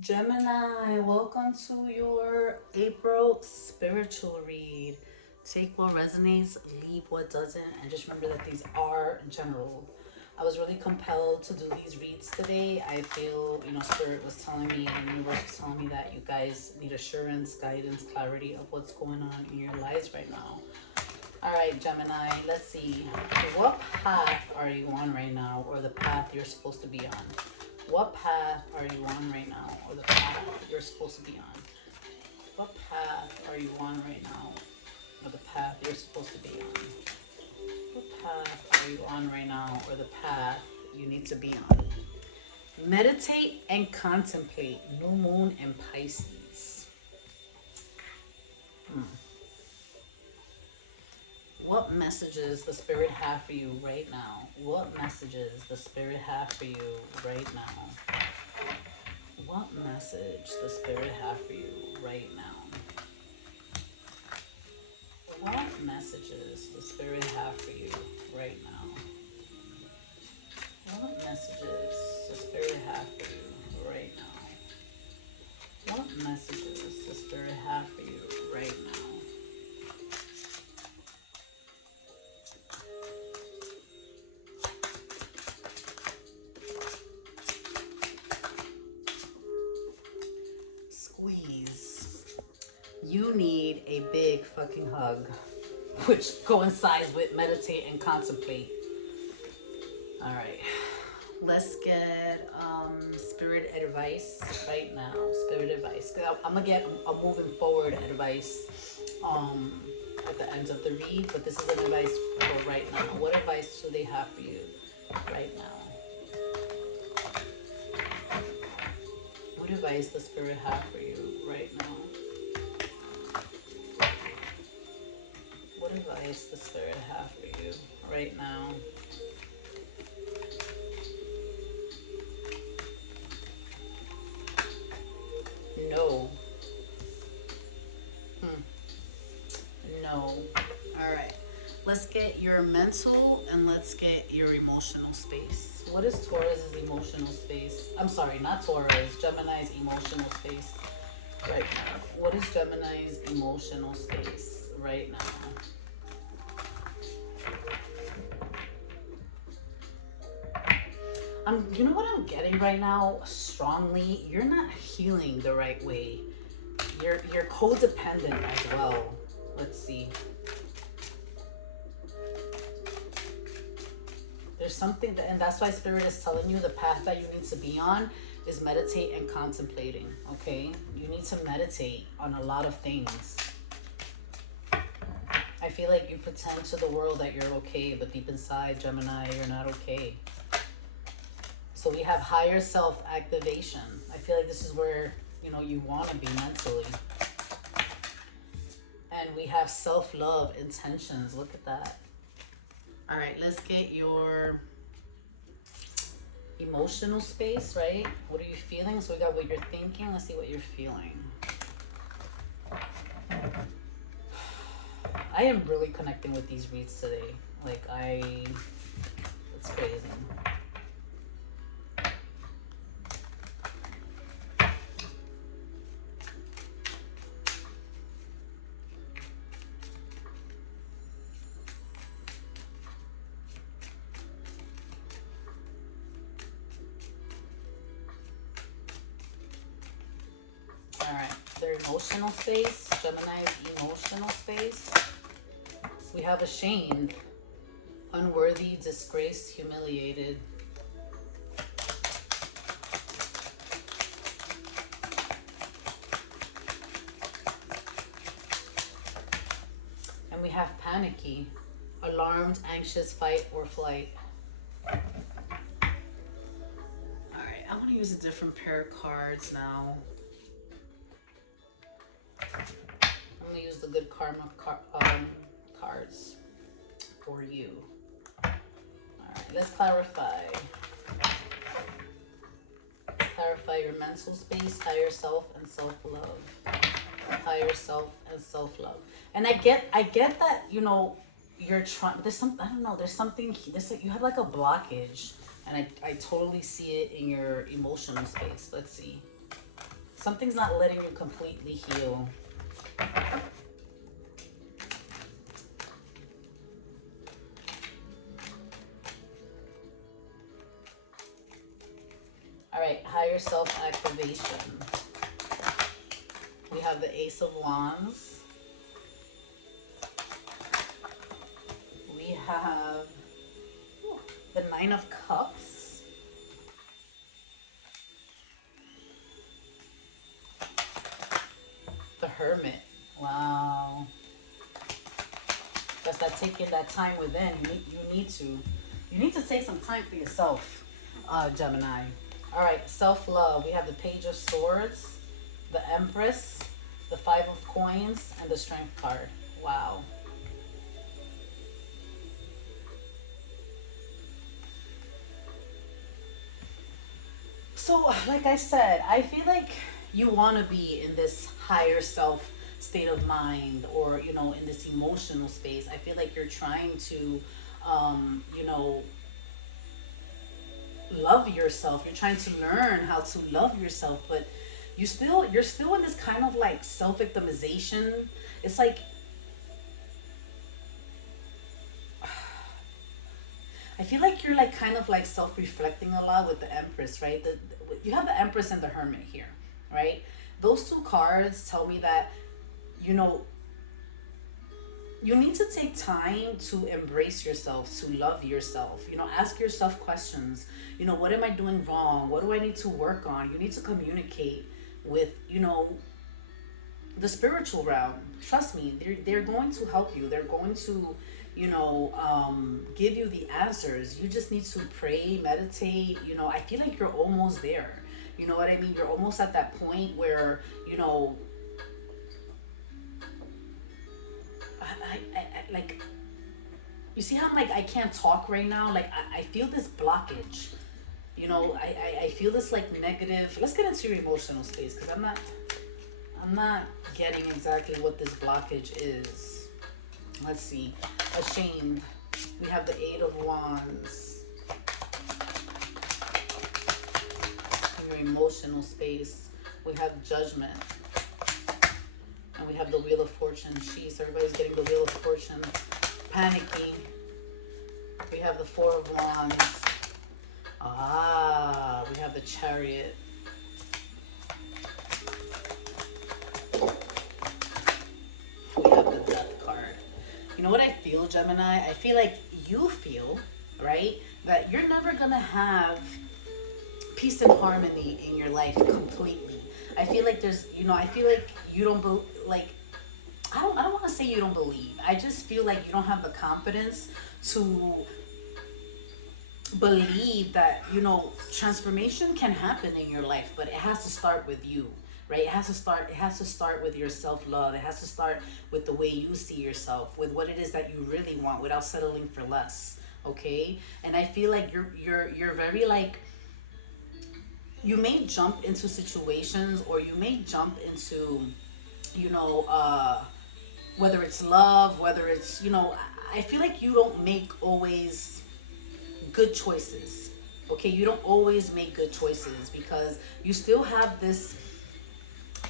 Gemini, welcome to your April spiritual read. Take what resonates, leave what doesn't, and just remember that these are general. I was really compelled to do these reads today. I feel, Spirit was telling me and the universe was telling me that you guys need assurance, guidance, clarity of what's going on in your lives right now. All right, Gemini, let's see. What path are you on right now, or the path you're supposed to be on? What path are you on right now, or the path you're supposed to be on? What path are you on right now, or the path you're supposed to be on? What path are you on right now, or the path you need to be on? Meditate and contemplate. New moon in Pisces. What messages the Spirit have for you right now? What messages the Spirit have for you right now? What message the Spirit have for you right now? What messages the Spirit have for you right now? What messages the Spirit have for you right now? What messages the Spirit have for you right now? Squeeze. You need a big fucking hug, which coincides with meditate and contemplate. All right, let's get spirit advice right now. Spirit advice. I'm gonna get a moving forward advice at the end of the read, but this is an advice for right now. What advice do they have for you right now? What advice does spirit have for you right now? What advice does spirit have for you right now? No. No. All right. Let's get your mental and let's get your emotional space. What is Taurus's emotional space? I'm sorry, not Taurus. Gemini's emotional space right now. What is Gemini's emotional space right now? You know what I'm getting right now strongly? You're not healing the right way. You're codependent as well. Let's see. There's something that, and that's why Spirit is telling you the path that you need to be on is meditate and contemplating. Okay, you need to meditate on a lot of things. I feel like you pretend to the world that you're okay, but deep inside, Gemini, you're not okay. So we have higher self activation. I feel like this is where you want to be mentally. And we have self-love intentions. Look at that. All right, let's get your emotional space, right? What are you feeling? So we got what you're thinking. Let's see what you're feeling. I am really connecting with these reads today. It's crazy. All right, their emotional space, Gemini's emotional space. We have ashamed, unworthy, disgraced, humiliated. And we have panicky, alarmed, anxious, fight or flight. All right, I want to use a different pair of cards now. I'm going to use the good karma cards for you. All right, let's clarify. Clarify your mental space, higher self, and self-love. Higher self and self-love. And I get that, you're trying, there's some, I don't know, there's something, you have like a blockage. And I totally see it in your emotional space. Let's see. Something's not letting you completely heal. All right, higher self activation. We have the Ace of Wands. We have the Nine of Cups. The Hermit. Wow. That's that taking that time within. You need to take some time for yourself, Gemini. All right, self-love. We have the Page of Swords, the Empress, the Five of Coins, and the Strength card. Wow. So, like I said, I feel like you want to be in this higher self state of mind, or, you know, in this emotional space. I feel like you're trying to, you know, love yourself. You're trying to learn how to love yourself, but you're still in this kind of like self-victimization. It's like, I feel like you're like kind of like self-reflecting a lot with the Empress, right? You have the Empress and the Hermit here, right? Those two cards tell me that, you know, you need to take time to embrace yourself, to love yourself. You know, ask yourself questions. You know, what am I doing wrong? What do I need to work on? You need to communicate with, you know, the spiritual realm. Trust me, they're going to help you. They're going to, you know, give you the answers. You just need to pray, meditate. You know, I feel like you're almost there. You know what I mean? You're almost at that point where, you know, I like, you see how I'm like, I can't talk right now? Like, I feel this blockage. You know, I feel this like negative. Let's get into your emotional space, because I'm not getting exactly what this blockage is. Let's see. Ashamed. We have the Eight of Wands. In your emotional space, we have Judgment. And we have the Wheel of Fortune. Jeez, everybody's getting the Wheel of Fortune. Panicking. We have the Four of Wands. Ah, we have the Chariot. We have the Death card. You know what I feel, Gemini? I feel like you feel, right, that you're never going to have peace and harmony in your life completely. I feel like there's, you know, I feel like you don't I don't want to say you don't believe. I just feel like you don't have the confidence to believe that, you know, transformation can happen in your life, but it has to start with you, right? It has to start with your self-love. It has to start with the way you see yourself, with what it is that you really want, without settling for less. Okay? And I feel like you're very like, you may jump into situations, or you may jump into, you know, whether it's love, whether it's, you know, I feel like you don't make always good choices. Okay, you don't always make good choices, because you still have this,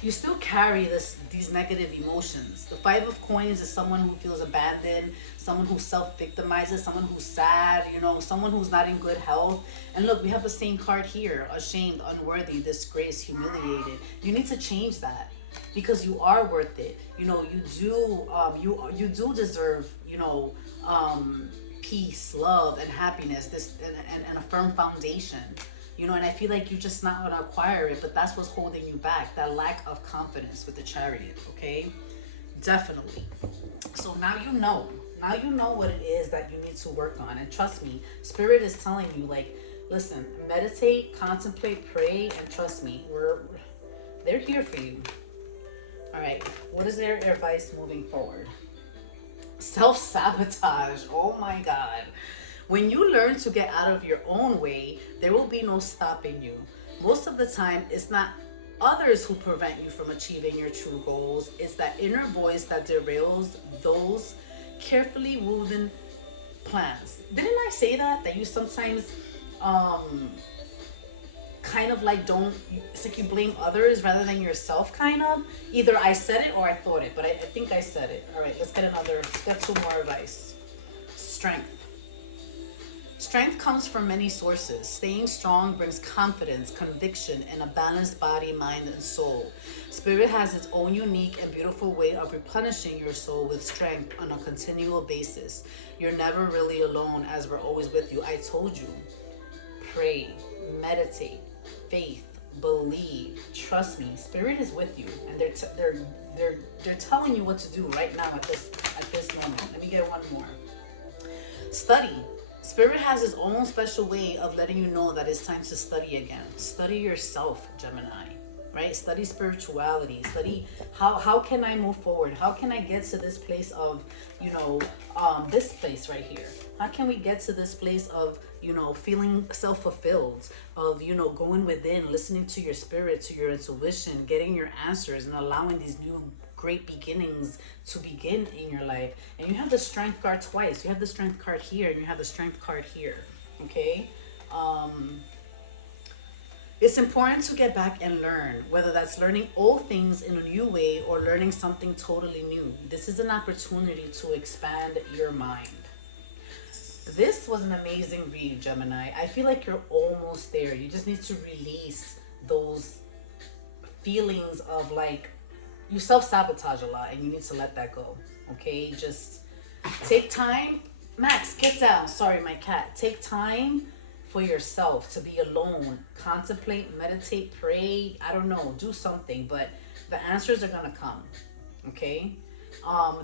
you still carry these negative emotions. The Five of Coins is someone who feels abandoned, someone who self-victimizes, someone who's sad, you know, someone who's not in good health. And look, we have the same card here: ashamed, unworthy, disgraced, humiliated. You need to change that, because you are worth it. You know, you do deserve, you know, peace, love, and happiness, and a firm foundation. You know, and I feel like you're just not going to acquire it, but that's what's holding you back, that lack of confidence with the Chariot. Okay, definitely. So now you know what it is that you need to work on. And trust me, Spirit is telling you, like, listen, meditate, contemplate, pray, and trust me, they're here for you. All right, what is their advice moving forward? Self-sabotage. Oh my God. When you learn to get out of your own way, there will be no stopping you. Most of the time, it's not others who prevent you from achieving your true goals. It's that inner voice that derails those carefully woven plans. Didn't I say that? That you sometimes kind of like don't, it's like you blame others rather than yourself, kind of. Either I said it or I thought it, but I think I said it. All right, let's get two more advice. Strength. Strength comes from many sources. Staying strong brings confidence, conviction, and a balanced body, mind, and soul. Spirit has its own unique and beautiful way of replenishing your soul with strength on a continual basis. You're never really alone, as we're always with you. I told you. Pray, meditate, faith, believe, trust me. Spirit is with you, and they're telling you what to do right now at this moment. Let me get one more. Study. Spirit has its own special way of letting you know that it's time to study again. Study yourself, Gemini, right? Study spirituality. Study how can I move forward? How can I get to this place of, this place right here? How can we get to this place of, feeling self-fulfilled, of, going within, listening to your spirit, to your intuition, getting your answers, and allowing these new great beginnings to begin in your life. And you have the strength card twice. You have the strength card here and you have the strength card here. Okay. It's important to get back and learn, whether that's learning old things in a new way or learning something totally new. This is an opportunity to expand your mind. This was an amazing read, Gemini. I feel like you're almost there. You just need to release those feelings of like, you self-sabotage a lot and you need to let that go. Okay, just take time. Max, get down. Sorry, my cat. Take time for yourself to be alone. Contemplate, meditate, pray. I don't know, do something, but the answers are gonna come. Okay.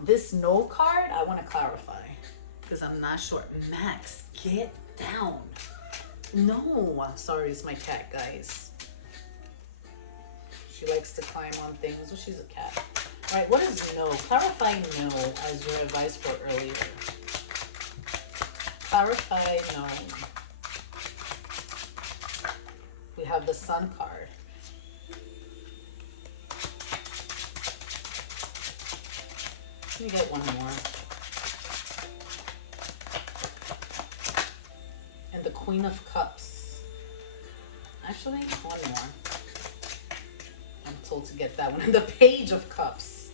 This no card, I want to clarify because I'm not sure. Max, get down. No, sorry, it's my cat, guys. She likes to climb on things. Well, she's a cat. All right, what is no? Clarify no as your advice for earlier. Clarify no. We have the Sun card. Let me get one more. And the Queen of Cups. Actually, one more. I'm told to get that one. And the Page of Cups.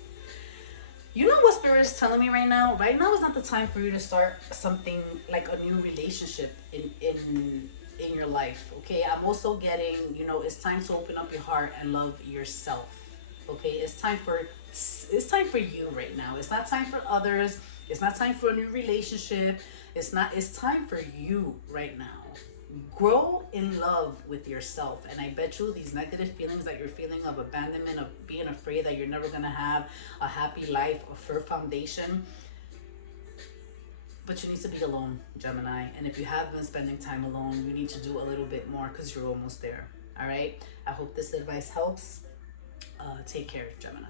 You know what Spirit is telling me right now? Right now is not the time for you to start something like a new relationship in your life. Okay, I'm also getting, it's time to open up your heart and love yourself. Okay, it's time for you right now. It's not time for others. It's not time for a new relationship. It's time for you right now. Grow in love with yourself. And I bet you these negative feelings that you're feeling of abandonment, of being afraid that you're never going to have a happy life, a firm foundation. But you need to be alone, Gemini. And if you have been spending time alone, you need to do a little bit more because you're almost there. All right. I hope this advice helps. Take care, Gemini.